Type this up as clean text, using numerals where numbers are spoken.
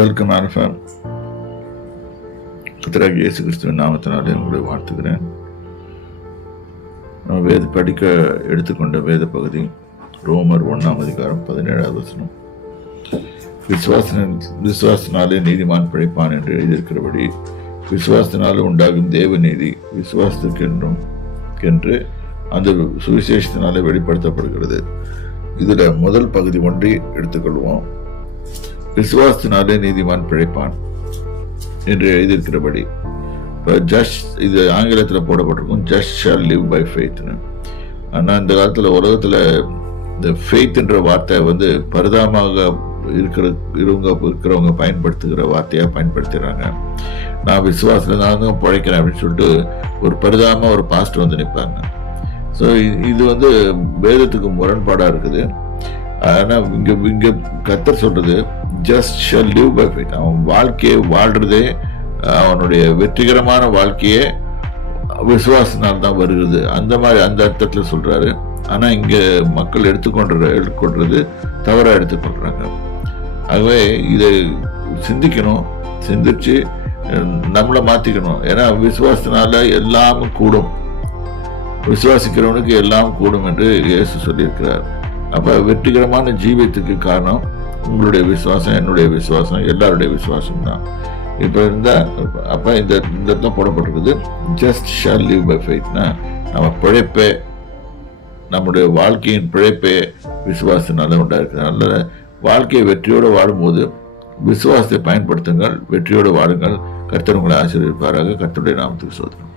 Welcome alpha. கர்த்தராகிய இயேசு கிறிஸ்துவின் நாமத்தினாலே உங்களை வாழ்த்துகிறேன். நம்ம படிக்க எடுத்துக்கொண்ட வேத பகுதி ரோமர் 1ஆம் அதிகாரம் 17வது வசனம். விசுவாசனாலே நீதிமான் பிழைப்பான் என்று எழுதியிருக்கிறபடி விசுவாசத்தினாலே உண்டாகும் தேவ நீதி விசுவாசத்துக்கென்று அந்த சுவிசேஷத்தினாலே வெளிப்படுத்தப்படுகிறது. இதுல முதல் பகுதி ஒன்றை எடுத்துக்கொள்வோம். விசுவாசத்தினாலே நீதிமான் பிழைப்பான் என்று எழுதியிருக்கிறபடி இது ஆங்கிலத்தில் போடப்பட்டிருக்கும், ஜஸ்ட் ஷால் லிவ் பை ஃபெய்த்னு. ஆனால் இந்த காலத்தில் உலகத்தில் இந்த ஃபெய்த்ன்ற வார்த்தை பரிதாபமாக இருக்கிறவங்க பயன்படுத்துகிற வார்த்தையாக பயன்படுத்துகிறாங்க. நான் விசுவாசத்தில் நான் தான் பிழைக்கிறேன் அப்படின்னு சொல்லிட்டு ஒரு பரிதாபமாக ஒரு பாஸ்டர் நிற்பாங்க. ஸோ இது வேதத்துக்கு முரண்பாடாக இருக்குது. ஆனால் இங்கே கர்த்தர் சொல்றது just shall live by faith. அவன் வாழ்க்கையை வாழ்றதே, அவனுடைய வெற்றிகரமான வாழ்க்கையே விசுவாசனால் தான் வருகிறது. அந்த அர்த்தத்தில் சொல்றாரு. ஆனா இங்க மக்கள் எடுத்துக்கொள்றது தவறா எடுத்துக்கொள்றாங்க. ஆகவே இதை சிந்திக்கணும், சிந்திச்சு நம்மளை மாத்திக்கணும். ஏன்னா விசுவாசத்தினால எல்லாம் கூடும், விசுவாசிக்கிறவனுக்கு எல்லாம் கூடும் என்று இயேசு சொல்லியிருக்கிறார். அப்ப வெற்றிகரமான ஜீவியத்துக்கு காரணம் உங்களுடைய விசுவாசம், என்னுடைய விசுவாசம், எல்லாருடைய விசுவாசம் தான். இப்ப இருந்தா அப்ப இந்த இடத்துல போடப்பட்டிருக்குது ஜஸ்ட் ஷால் லிவ் பை ஃபெய்த்னா நம்ம பிழைப்பே, நம்முடைய வாழ்க்கையின் பிழைப்பே விசுவாசத்தினால உண்டாயிருக்கு. அதனால வாழ்க்கையை வெற்றியோடு வாழும்போது விசுவாசத்தை பயன்படுத்துங்கள், வெற்றியோடு வாழுங்கள். கர்த்தர் உங்களை ஆசீர்வதிப்பாராக. கர்த்தருடைய நாமத்துக்கு ஸ்தோத்திரம்.